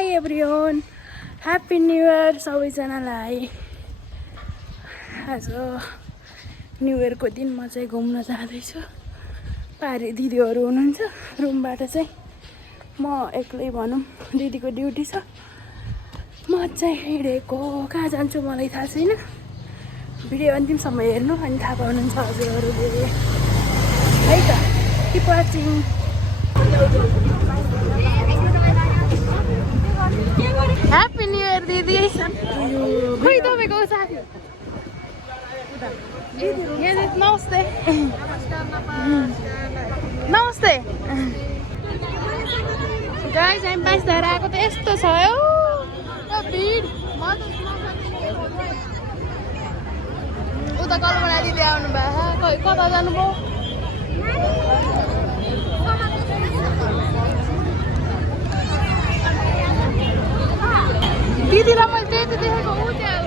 High everyone, happy new year सबैजनालाई। आज new इयरको दिन म चाहिँ घुम्न जाँदैछु। पारी दिदीहरू हुनुहुन्छ रुमबाट चाहिँ म एक्लै भनौँ, दिदीको ड्युटी छ। म चाहिँ हिँडेको कहाँ जान्छु मलाई थाहा छैन। भिडियो अन्तिमसम्म हेर्नु अनि थाहा पाउनुहुन्छ हजुरहरूले है त। Keep watching. Happy new year दिदी। खोइ तपाईँको साथी नमस्ते नमस्ते गाइस। हामी 22 धारा आएको त यस्तो छ हौ भिड। उता कल्पना दिदी आउनु भयो। खोइ कता जानुभयो? दिदीलाई मैले त्यही त देखेको। ऊ त्यहाँ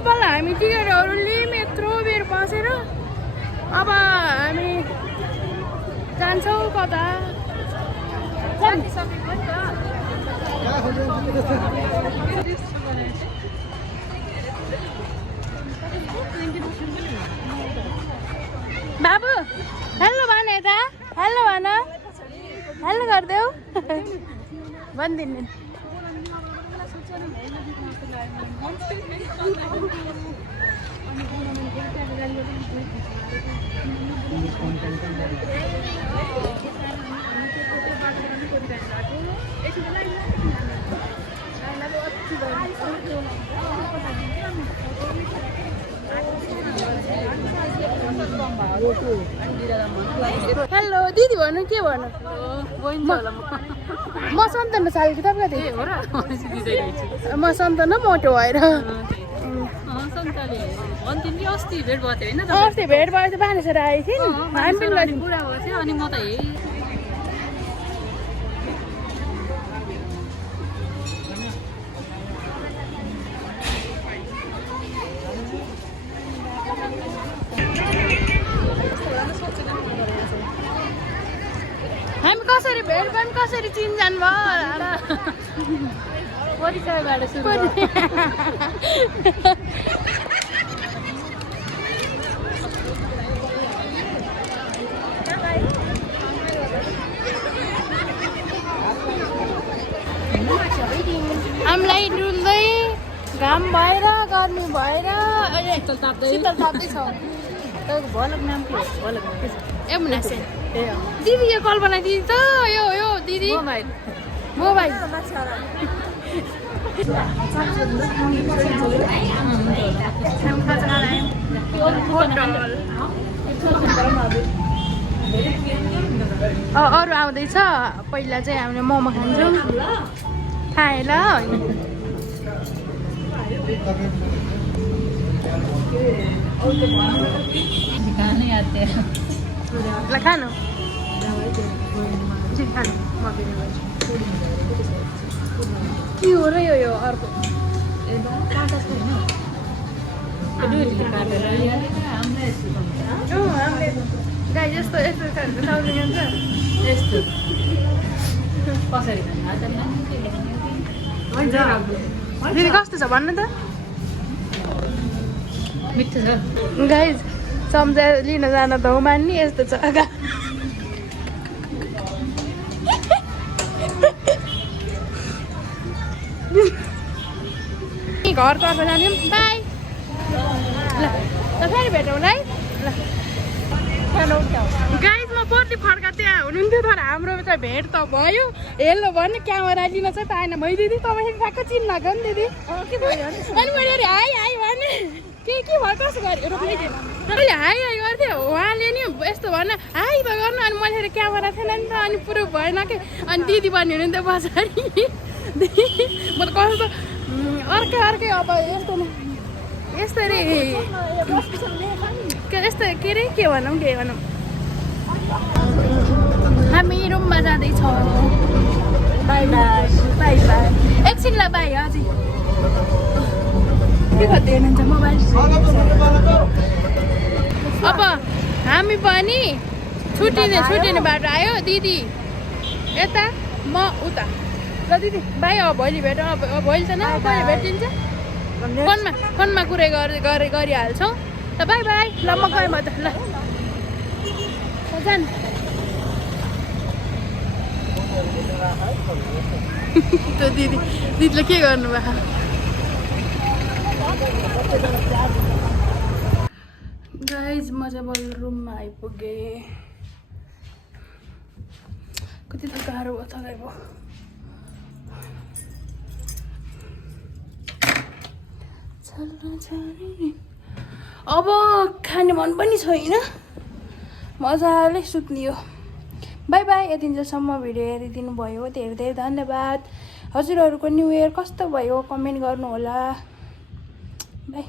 बल्ल हामी टिकटहरू लियौँ यत्रो बेर बसेर। अब हामी जान्छौँ कता। बाबु हेलो भन यता। हेलो भन। हेलो गरिदेऊ भनिदिनु। हेलो दिदी भन्नु के भन्नु? म सन्तान साल कि तपाईँ म सन्तान मोटो भएर। अस्ति भेट भएको थियो होइन? अस्ति भेट भयो त बानेश्वर आएको थिएँ हामी पनि पुरा भएको थियो। अनि म त हामी कसरी भेट पनि कसरी चिन्जान भयो परिचयबाट सुरु। हामीलाई डुल्दै घाम भएर गर्मी भएर शीतल ताप्दैछ। भलक नाम के हो? भलक के छ? यमुना सेन। दिदी यो कल्पना दिदी त यो दिदी मोबाइल अरू आउँदैछ। पहिला चाहिँ हामीले मोमो खान्छौँ खाएँ ल। ल खानु के हो र यो अर्को गाई यस्तो यस्तो दिदी कस्तो छ भन्नु त? मिठो छ गाइज। सम्झेर लिन जान त हो मान्ने यस्तो छ। घरतर्फ जान्यौँ। बाई ल फेरि भेटौँ है ल। गाइज म पर्ति फर्का त्यहाँ हुनुहुन्थ्यो तर हाम्रो चाहिँ भेट त भयो। हेलो भन्ने क्यामेरा लिन चाहिँ पाएन। मै दिदी तपाईँ ठ्याक्क चिन्न गयो नि दिदी। अनि मैले हाई हाई भने के भयो कसो गरेँ रोक्दैथिएन। मैले हाई हाई गर्थेँ उहाँले नि यस्तो भन्न हाई त गर्नु। अनि मैले क्यामेरा थिएन नि त अनि पुरो भएन कि। अनि दिदी भन्ने हुनुहुन्थ्यो पछाडि। म त कस्तो अर्कै अब यस्तो यसरी यस्तो के अरे के भनौँ हामी रुममा जाँदैछौँ बाई बाई एकछिनलाई बाई हजुर के गर्दै हुनुहुन्छ मोबाइल अब हामी पनि छुट्टिने बाटो आयो दिदी यता म उता ल दिदी बाई अब भोलि भेटौँ अब भोलि त न कहिले भेटिन्छ फोनमा कुरै गरिहाल्छौँ ल बाई बाई ल म गएँ म त ल जानु त्यो दिदीले के गर्नुभयो गाइज म चाहिँ बल्ल रुममा आइपुगेँ कति त गाह्रो भयो थकाइ भयो अब खाने मन पनि छैन मजाले सुत्ने हो बाई बाई यतिन्जेलसम्म भिडियो हेरिदिनु भयो धेरै धेरै धन्यवाद हजुरहरूको न्यू इयर कस्तो भयो कमेन्ट गर्नु होला बाई